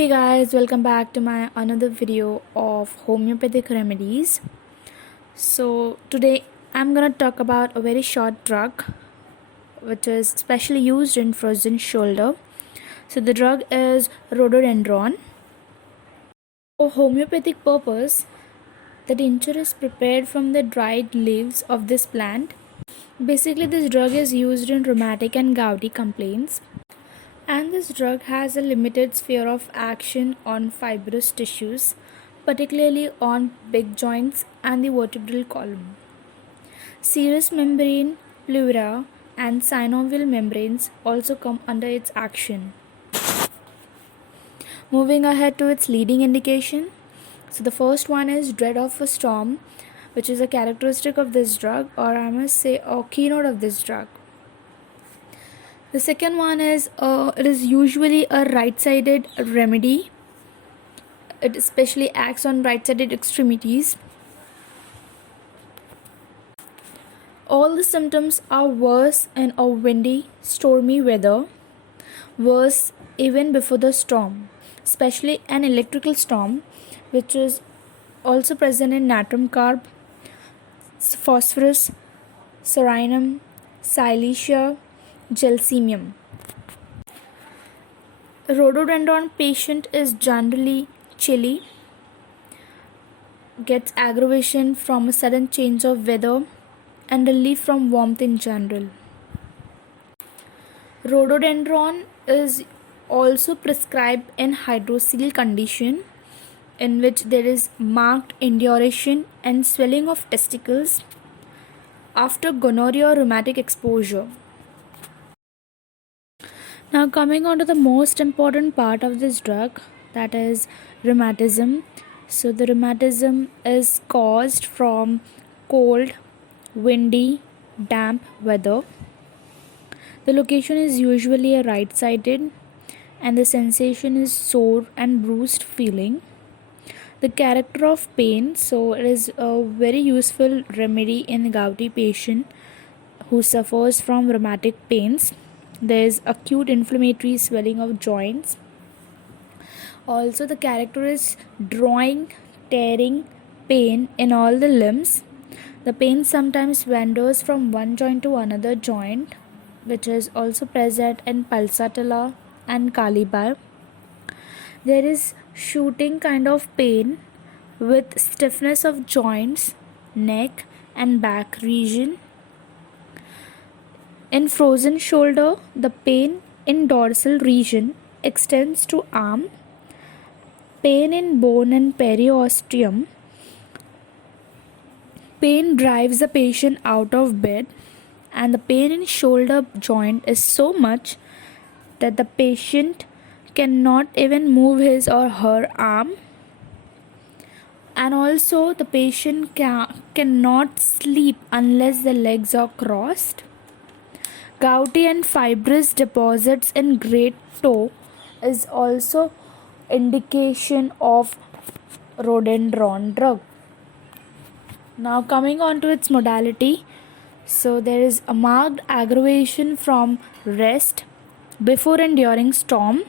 Hey guys, welcome back to my another video of homeopathic remedies. So today I'm gonna talk about a very short drug which is specially used in frozen shoulder. So the drug is rhododendron. For homeopathic purpose, the tincture is prepared from the dried leaves of this plant. Basically, this drug is used in rheumatic and gouty complaints. And this drug has a limited sphere of action on fibrous tissues, particularly on big joints and the vertebral column. Serous membrane, pleura, and synovial membranes also come under its action. Moving ahead to its leading indication. So the first one is dread of a storm, which is a characteristic of this drug, or I must say a keynote of this drug. The second one is it is usually a right-sided remedy. It especially acts on right-sided extremities. All the symptoms are worse in a windy, stormy weather, worse even before the storm, especially an electrical storm, which is also present in natrum carb, phosphorus, sorinum, silicea, gelsemium. Rhododendron patient is generally chilly, gets aggravation from a sudden change of weather, and relief from warmth in general. Rhododendron is also prescribed in hydrocele condition, in which there is marked induration and swelling of testicles after gonorrhea or rheumatic exposure. Now coming on to the most important part of this drug, that is rheumatism. So the rheumatism is caused from cold, windy, damp weather. The location is usually a right-sided and the sensation is sore and bruised feeling. The character of pain, so it is a very useful remedy in gouty patient who suffers from rheumatic pains. There is acute inflammatory swelling of joints. Also, the character is drawing, tearing, pain in all the limbs. The pain sometimes wanders from one joint to another joint, which is also present in pulsatilla and calibar. There is shooting kind of pain with stiffness of joints, neck and back region. In frozen shoulder, the pain in dorsal region extends to arm. Pain in bone and periosteum. Pain drives the patient out of bed, and the pain in shoulder joint is so much that the patient cannot even move his or her arm, and also the patient cannot sleep unless the legs are crossed. Gouty and fibrous deposits in great toe is also indication of rhododendron drug. Now coming on to its modality. So there is a marked aggravation from rest before and during storm,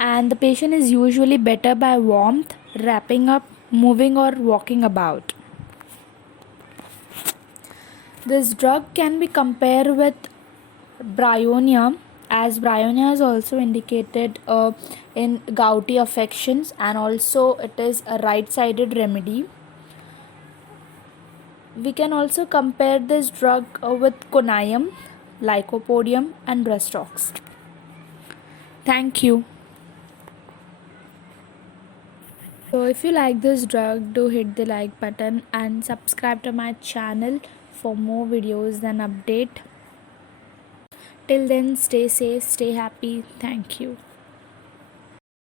and the patient is usually better by warmth, wrapping up, moving or walking about. This drug can be compared with bryonia, as bryonia is also indicated in gouty affections, and also it is a right-sided remedy. We can also compare this drug with conium, lycopodium and brustox. Thank you. So if you like this drug, do hit the like button and subscribe to my channel for more videos and update. Till then, stay safe, stay happy. Thank you.